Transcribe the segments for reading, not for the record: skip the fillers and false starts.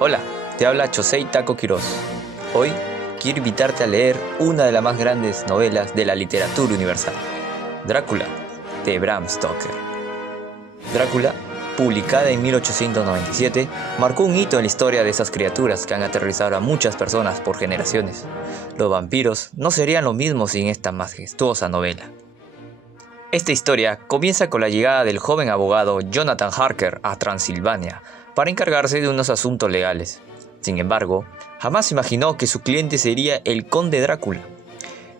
Hola, te habla Chosei Taco Quiroz. Hoy quiero invitarte a leer una de las más grandes novelas de la literatura universal, Drácula, de Bram Stoker. Drácula, publicada en 1897, marcó un hito en la historia de esas criaturas que han aterrorizado a muchas personas por generaciones. Los vampiros no serían lo mismo sin esta majestuosa novela. Esta historia comienza con la llegada del joven abogado Jonathan Harker a Transilvania para encargarse de unos asuntos legales. Sin embargo, jamás imaginó que su cliente sería el conde Drácula.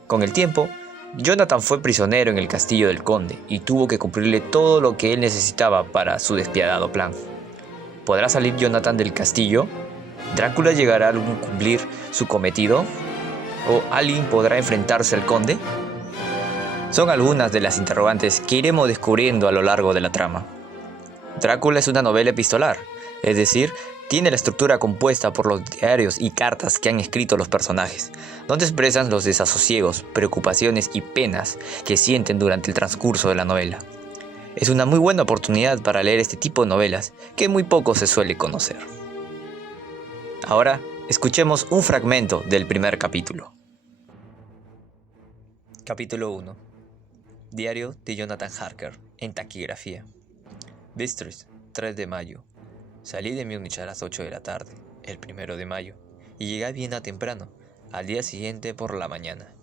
Con el tiempo, Jonathan fue prisionero en el castillo del conde y tuvo que cumplirle todo lo que él necesitaba para su despiadado plan. ¿Podrá salir Jonathan del castillo? ¿Drácula llegará a cumplir su cometido? ¿O alguien podrá enfrentarse al conde? Son algunas de las interrogantes que iremos descubriendo a lo largo de la trama. Drácula es una novela epistolar, es decir, tiene la estructura compuesta por los diarios y cartas que han escrito los personajes, donde expresan los desasosiegos, preocupaciones y penas que sienten durante el transcurso de la novela. Es una muy buena oportunidad para leer este tipo de novelas que muy poco se suele conocer. Ahora, escuchemos un fragmento del primer capítulo. Capítulo 1. Diario de Jonathan Harker, en taquigrafía. Bistris, 3 de mayo. Salí de Múnich a las 8 de la tarde, el 1 de mayo, y llegué a Viena temprano, al día siguiente por la mañana.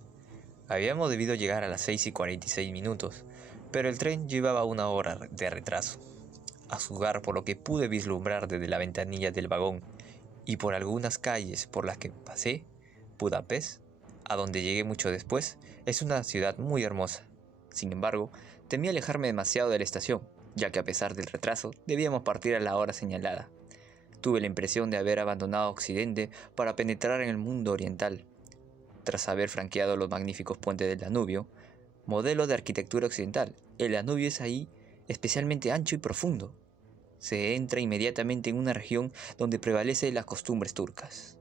Habíamos debido llegar a las 6:46, pero el tren llevaba 1 hora de retraso. A juzgar por lo que pude vislumbrar desde la ventanilla del vagón y por algunas calles por las que pasé, Budapest, a donde llegué mucho después, es una ciudad muy hermosa. Sin embargo, temí alejarme demasiado de la estación, ya que a pesar del retraso, debíamos partir a la hora señalada. Tuve la impresión de haber abandonado Occidente para penetrar en el mundo oriental. Tras haber franqueado los magníficos puentes del Danubio, modelo de arquitectura occidental, el Danubio es ahí especialmente ancho y profundo. Se entra inmediatamente en una región donde prevalecen las costumbres turcas.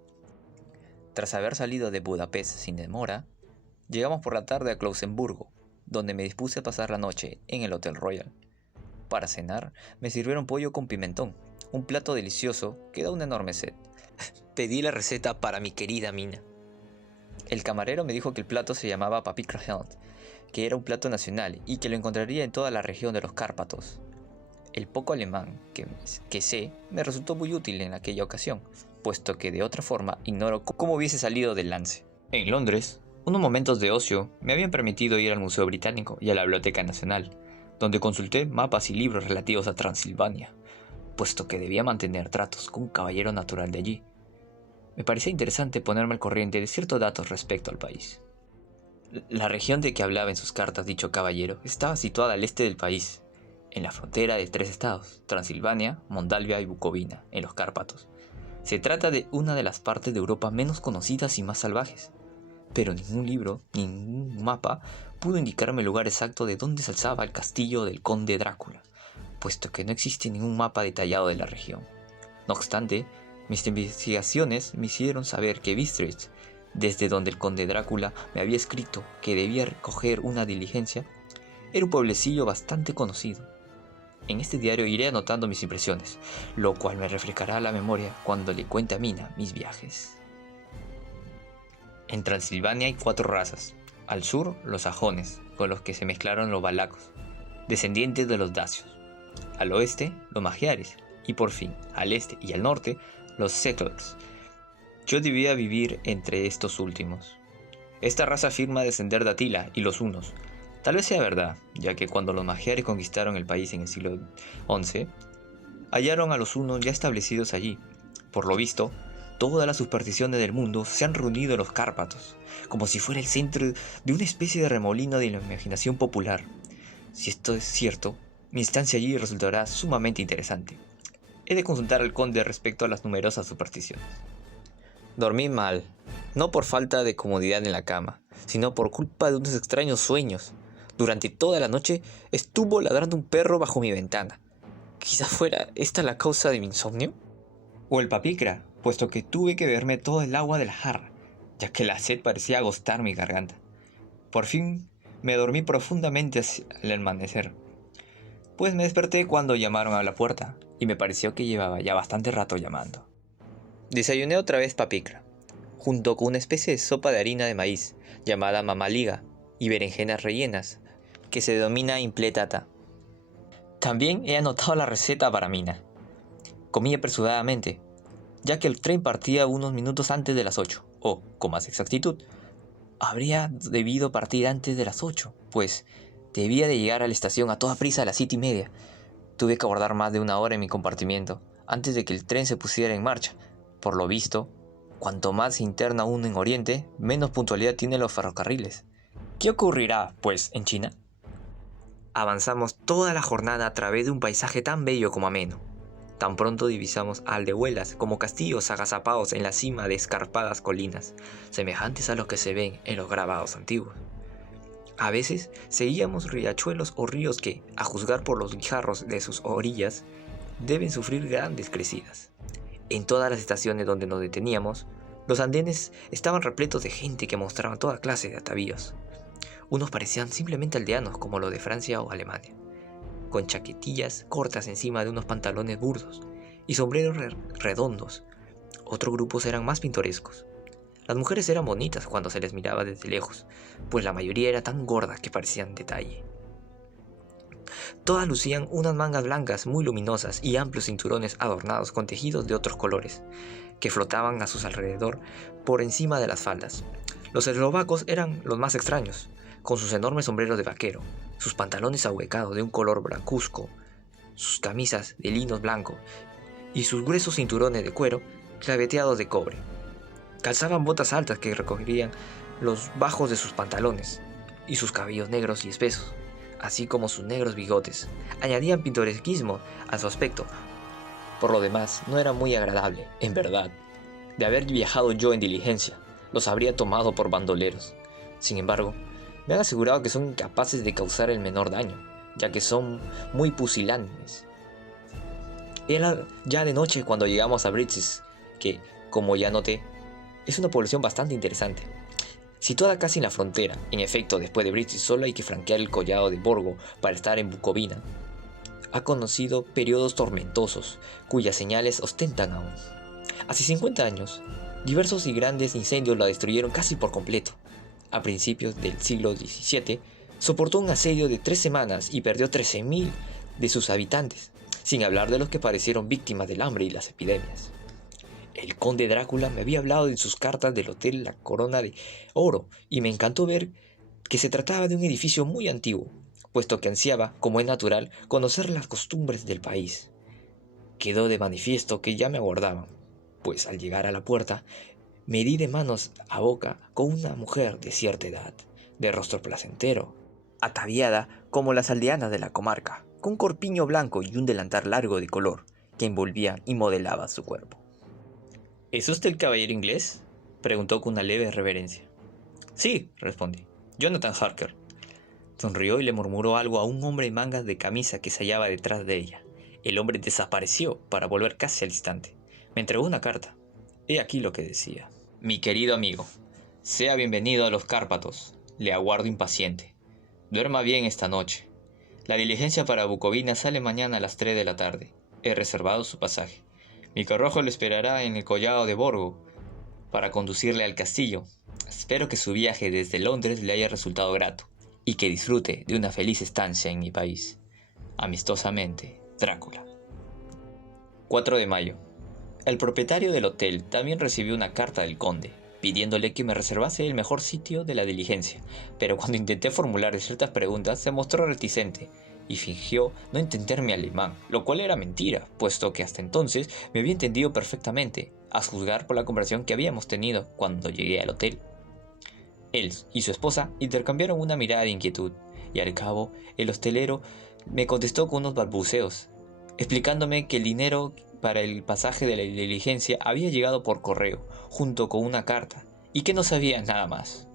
Tras haber salido de Budapest sin demora, llegamos por la tarde a Klausenburgo, donde me dispuse a pasar la noche en el Hotel Royal. Para cenar, me sirvieron pollo con pimentón, un plato delicioso que da una enorme sed. Pedí la receta para mi querida Mina. El camarero me dijo que el plato se llamaba Papikra, que era un plato nacional y que lo encontraría en toda la región de los Cárpatos. El poco alemán que sé me resultó muy útil en aquella ocasión, puesto que de otra forma ignoro cómo hubiese salido del lance. En Londres, unos momentos de ocio me habían permitido ir al Museo Británico y a la Biblioteca Nacional, donde consulté mapas y libros relativos a Transilvania, puesto que debía mantener tratos con un caballero natural de allí. Me parecía interesante ponerme al corriente de ciertos datos respecto al país. La región de que hablaba en sus cartas dicho caballero estaba situada al este del país, en la frontera de 3 estados, Transilvania, Moldavia y Bucovina, en los Cárpatos. Se trata de una de las partes de Europa menos conocidas y más salvajes, pero ningún libro, ningún mapa pudo indicarme el lugar exacto de dónde se alzaba el castillo del conde Drácula, puesto que no existe ningún mapa detallado de la región. No obstante, mis investigaciones me hicieron saber que Bistritz, desde donde el conde Drácula me había escrito que debía recoger una diligencia, era un pueblecillo bastante conocido. En este diario iré anotando mis impresiones, lo cual me refrescará la memoria cuando le cuente a Mina mis viajes. En Transilvania hay 4 razas. Al sur, los sajones, con los que se mezclaron los valacos, descendientes de los dacios. Al oeste, los magiares. Y por fin, al este y al norte, los settlers. Yo debía vivir entre estos últimos. Esta raza afirma descender de Atila y los hunos. Tal vez sea verdad, ya que cuando los magiares conquistaron el país en el siglo XI, hallaron a los hunos ya establecidos allí. Por lo visto, todas las supersticiones del mundo se han reunido en los Cárpatos, como si fuera el centro de una especie de remolino de la imaginación popular. Si esto es cierto, mi estancia allí resultará sumamente interesante. He de consultar al conde respecto a las numerosas supersticiones. Dormí mal, no por falta de comodidad en la cama, sino por culpa de unos extraños sueños. Durante toda la noche estuvo ladrando un perro bajo mi ventana. ¿Quizá fuera esta la causa de mi insomnio? O el papicra, puesto que tuve que beberme todo el agua de la jarra, ya que la sed parecía agostar mi garganta. Por fin me dormí profundamente al amanecer, pues me desperté cuando llamaron a la puerta, y me pareció que llevaba ya bastante rato llamando. Desayuné otra vez papicra, junto con una especie de sopa de harina de maíz, llamada mamaliga, y berenjenas rellenas, que se denomina impletata. También he anotado la receta para mina. Comí apresuradamente, ya que el tren partía unos minutos antes de las 8, o, con más exactitud, habría debido partir antes de las 8, pues debía de llegar a la estación a toda prisa a las 7:30. Tuve que aguardar más de una hora en mi compartimiento, antes de que el tren se pusiera en marcha. Por lo visto, cuanto más se interna uno en Oriente, menos puntualidad tienen los ferrocarriles. ¿Qué ocurrirá, pues, en China? Avanzamos toda la jornada a través de un paisaje tan bello como ameno. Tan pronto divisamos aldehuelas como castillos agazapados en la cima de escarpadas colinas, semejantes a los que se ven en los grabados antiguos. A veces seguíamos riachuelos o ríos que, a juzgar por los guijarros de sus orillas, deben sufrir grandes crecidas. En todas las estaciones donde nos deteníamos, los andenes estaban repletos de gente que mostraba toda clase de atavíos. Unos parecían simplemente aldeanos como los de Francia o Alemania, con chaquetillas cortas encima de unos pantalones burdos y sombreros redondos. Otros grupos eran más pintorescos. Las mujeres eran bonitas cuando se les miraba desde lejos, pues la mayoría era tan gorda que parecían detalle. Todas lucían unas mangas blancas muy luminosas y amplios cinturones adornados con tejidos de otros colores, que flotaban a sus alrededor por encima de las faldas. Los eslovacos eran los más extraños, con sus enormes sombreros de vaquero, sus pantalones ahuecados de un color blancuzco, sus camisas de lino blanco y sus gruesos cinturones de cuero claveteados de cobre. Calzaban botas altas que recogerían los bajos de sus pantalones, y sus cabellos negros y espesos, así como sus negros bigotes, añadían pintoresquismo a su aspecto. Por lo demás, no era muy agradable, en verdad. De haber viajado yo en diligencia, los habría tomado por bandoleros. Sin embargo, me han asegurado que son incapaces de causar el menor daño, ya que son muy pusilánimes. Era ya de noche cuando llegamos a Britzes, que, como ya noté, es una población bastante interesante. Situada casi en la frontera, en efecto, después de Britzes solo hay que franquear el collado de Borgo para estar en Bucovina. Ha conocido periodos tormentosos, cuyas señales ostentan aún. Hace 50 años, diversos y grandes incendios la destruyeron casi por completo. A principios del siglo XVII, soportó un asedio de 3 semanas y perdió 13.000 de sus habitantes, sin hablar de los que parecieron víctimas del hambre y las epidemias. El conde Drácula me había hablado en sus cartas del hotel La Corona de Oro, y me encantó ver que se trataba de un edificio muy antiguo, puesto que ansiaba, como es natural, conocer las costumbres del país. Quedó de manifiesto que ya me aguardaban, pues al llegar a la puerta, me di de manos a boca con una mujer de cierta edad, de rostro placentero, ataviada como las aldeanas de la comarca, con un corpiño blanco y un delantal largo de color, que envolvía y modelaba su cuerpo. ¿Es usted el caballero inglés?, preguntó con una leve reverencia. Sí, respondí. Jonathan Harker. Sonrió y le murmuró algo a un hombre en mangas de camisa que se hallaba detrás de ella. El hombre desapareció para volver casi al instante. Me entregó una carta. He aquí lo que decía. Mi querido amigo, sea bienvenido a los Cárpatos. Le aguardo impaciente. Duerma bien esta noche. La diligencia para Bucovina sale mañana a las 3 de la tarde. He reservado su pasaje. Mi carruaje lo esperará en el collado de Borgo para conducirle al castillo. Espero que su viaje desde Londres le haya resultado grato y que disfrute de una feliz estancia en mi país. Amistosamente, Drácula. 4 de mayo. El propietario del hotel también recibió una carta del conde, pidiéndole que me reservase el mejor sitio de la diligencia, pero cuando intenté formular ciertas preguntas se mostró reticente y fingió no entender mi alemán, lo cual era mentira, puesto que hasta entonces me había entendido perfectamente, a juzgar por la conversación que habíamos tenido cuando llegué al hotel. Él y su esposa intercambiaron una mirada de inquietud, y al cabo el hostelero me contestó con unos balbuceos, explicándome que el dinero para el pasaje de la diligencia había llegado por correo, junto con una carta, y que no sabía nada más.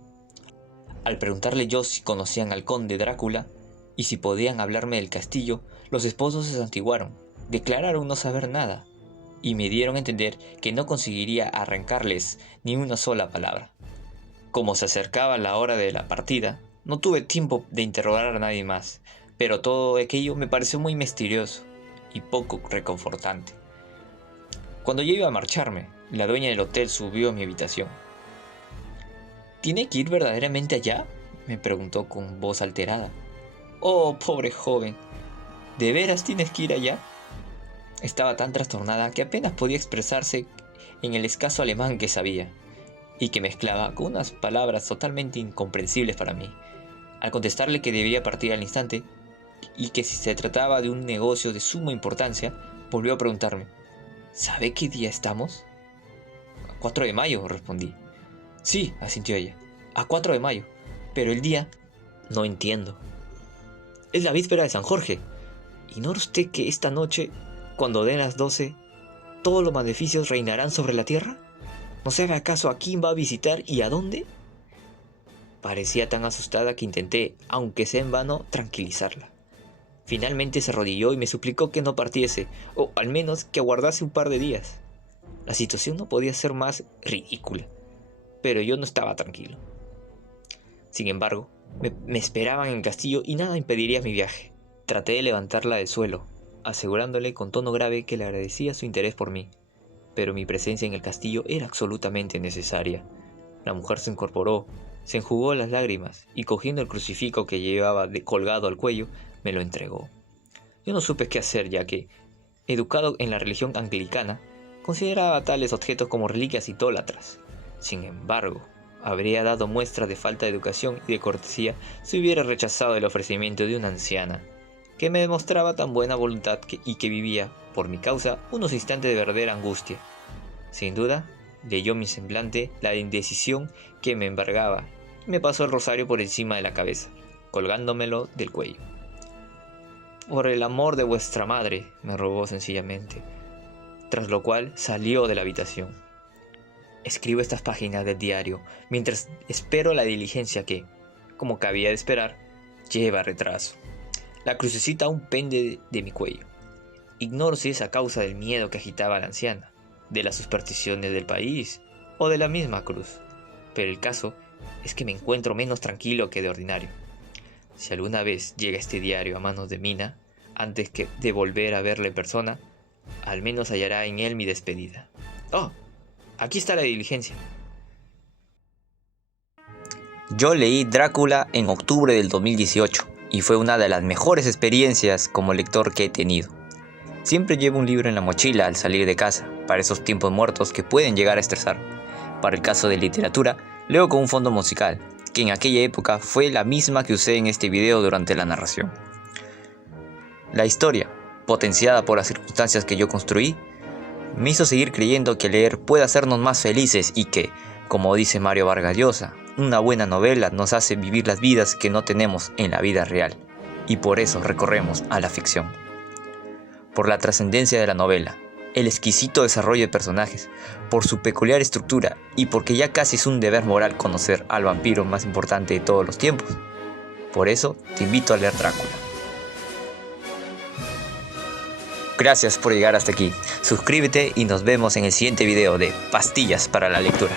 Al preguntarle yo si conocían al conde Drácula, y si podían hablarme del castillo, los esposos se santiguaron, declararon no saber nada, y me dieron a entender que no conseguiría arrancarles ni una sola palabra. Como se acercaba la hora de la partida, no tuve tiempo de interrogar a nadie más, pero todo aquello me pareció muy misterioso y poco reconfortante. Cuando yo iba a marcharme, La dueña del hotel subió a mi habitación. ¿Tiene que ir verdaderamente allá?, me preguntó con voz alterada. Oh, pobre joven, ¿de veras tienes que ir allá? Estaba tan trastornada que apenas podía expresarse en el escaso alemán que sabía, y que mezclaba con unas palabras totalmente incomprensibles para mí. Al contestarle que debía partir al instante, y que si se trataba de un negocio de suma importancia, volvió a preguntarme, ¿sabe qué día estamos? A 4 de mayo, respondí. Sí, asintió ella, a 4 de mayo, pero el día no entiendo. Es la víspera de San Jorge. ¿Ignora usted que esta noche, cuando den las 12, todos los maleficios reinarán sobre la tierra? ¿No sabe acaso a quién va a visitar y a dónde? Parecía tan asustada que intenté, aunque sea en vano, tranquilizarla. Finalmente se arrodilló y me suplicó que no partiese, o al menos que aguardase un par de días. La situación no podía ser más ridícula, pero yo no estaba tranquilo. Sin embargo, me esperaban en el castillo y nada impediría mi viaje. Traté de levantarla del suelo, asegurándole con tono grave que le agradecía su interés por mí, pero mi presencia en el castillo era absolutamente necesaria. La mujer se incorporó, se enjugó las lágrimas y cogiendo el crucifijo que llevaba colgado al cuello, me lo entregó. Yo no supe qué hacer, ya que, educado en la religión anglicana, consideraba tales objetos como reliquias idólatras. Sin embargo, habría dado muestra de falta de educación y de cortesía si hubiera rechazado el ofrecimiento de una anciana, que me demostraba tan buena voluntad y que vivía, por mi causa, unos instantes de verdadera angustia. Sin duda, leyó mi semblante la indecisión que me embargaba y me pasó el rosario por encima de la cabeza, colgándomelo del cuello. Por el amor de vuestra madre, me rogó sencillamente, tras lo cual salió de la habitación. Escribo estas páginas del diario mientras espero la diligencia que, como cabía de esperar, lleva retraso. La crucecita aún pende de mi cuello. Ignoro si es a causa del miedo que agitaba a la anciana, de las supersticiones del país o de la misma cruz, pero el caso es que me encuentro menos tranquilo que de ordinario. Si alguna vez llega este diario a manos de Mina, antes de volver a verle en persona, al menos hallará en él mi despedida. ¡Oh! Aquí está la diligencia. Yo leí Drácula en octubre del 2018 y fue una de las mejores experiencias como lector que he tenido. Siempre llevo un libro en la mochila al salir de casa, para esos tiempos muertos que pueden llegar a estresar. Para el caso de literatura, leo con un fondo musical, que en aquella época fue la misma que usé en este video durante la narración. La historia, potenciada por las circunstancias que yo construí, me hizo seguir creyendo que leer puede hacernos más felices y que, como dice Mario Vargas Llosa, una buena novela nos hace vivir las vidas que no tenemos en la vida real, y por eso recorremos a la ficción. Por la trascendencia de la novela, el exquisito desarrollo de personajes, por su peculiar estructura y porque ya casi es un deber moral conocer al vampiro más importante de todos los tiempos. Por eso te invito a leer Drácula. Gracias por llegar hasta aquí. Suscríbete y nos vemos en el siguiente video de Pastillas para la Lectura.